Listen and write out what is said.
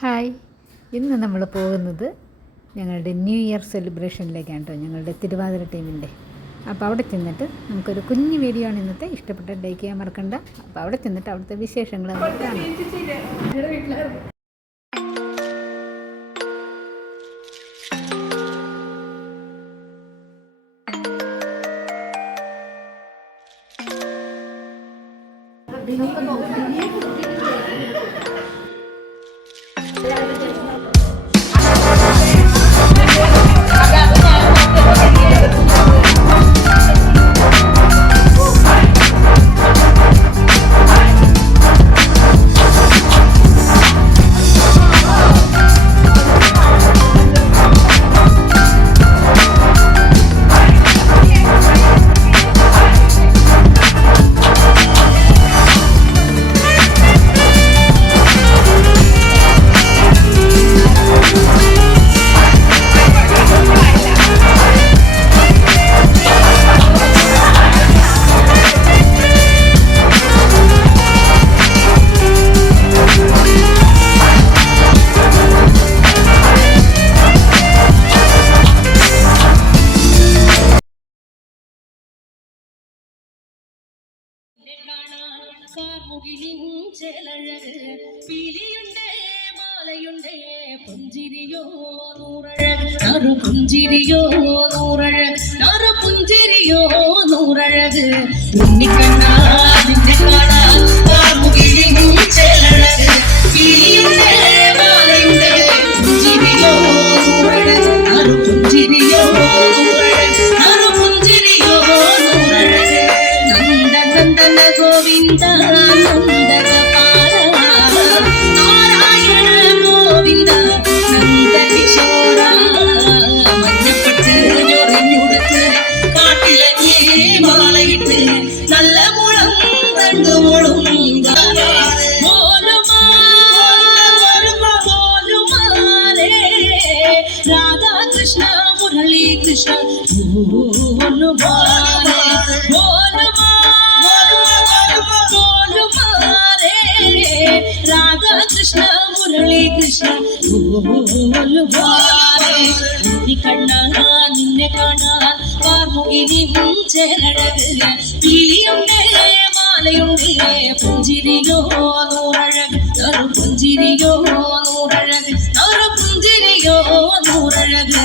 Hi, ഇന്ന് നമ്മൾ പോകുന്നത് ഞങ്ങളുടെ ന്യൂ ഇയർ സെലിബ്രേഷനിലേക്കാണ് കേട്ടോ, ഞങ്ങളുടെ തിരുവാതിര ടീമിൻ്റെ. അപ്പോൾ അവിടെ ചെന്നിട്ട് നമുക്കൊരു കുഞ്ഞു വീഡിയോ ആണ് ഇന്നത്തെ. ഇഷ്ടപ്പെട്ട ലൈക്ക് ചെയ്യാൻ മറക്കണ്ട. അപ്പോൾ അവിടെ ചെന്നിട്ട് അവിടുത്തെ വിശേഷങ്ങൾ നമുക്ക് കാണാം. കാർമുകിലിൻ ചേലഴക് പീലിയുണ്ടേ മാലയുണ്ടേ പുഞ്ചിരിയോ നൂറഴക് നറു പുഞ്ചിരിയോ നൂറഴക് നറു പുഞ്ചിരിയോ നൂറഴക് ഉണ്ണിക്കണ്ണാ നിന്നെ കാണാൻ കാർമുകിലിൻ ചേലഴക് പീലിയുണ്ടേ മാലയുണ്ടേ പുഞ്ചിരിയോ നൂറഴക് നറു പുഞ്ചിരിയോ നൂറഴക് നറു പുഞ്ചിരിയോ നൂറഴക് നന്ദ നന്ദന ഗോവിന്ദ നന്ദഗോപാല നാരായണ ഗോവിന്ദ നന്ദകിശോര മഞ്ഞപ്പെട്ട് ഞൊറിഞ്ഞുടുത്ത് കാട്ടിലഞ്ഞേ മാലയിട്ട് നല്ല മുളം രണ്ടു മുളും രാധാകൃഷ്ണ മുരളി കൃഷ്ണ രാധാ കൃഷ്ണ മുരളി കൃഷ്ണ കണ്ണാ നിന്നെ കാണാൻ കാർമുകിലിൻ ചേലഴക് പീലിയുണ്ടേ മാലയുണ്ടേ പുഞ്ചിരിയോ നൂറഴക് നറു പുഞ്ചിരിയോ നൂറഴക് നറു പുഞ്ചിരിയോ നൂറഴക്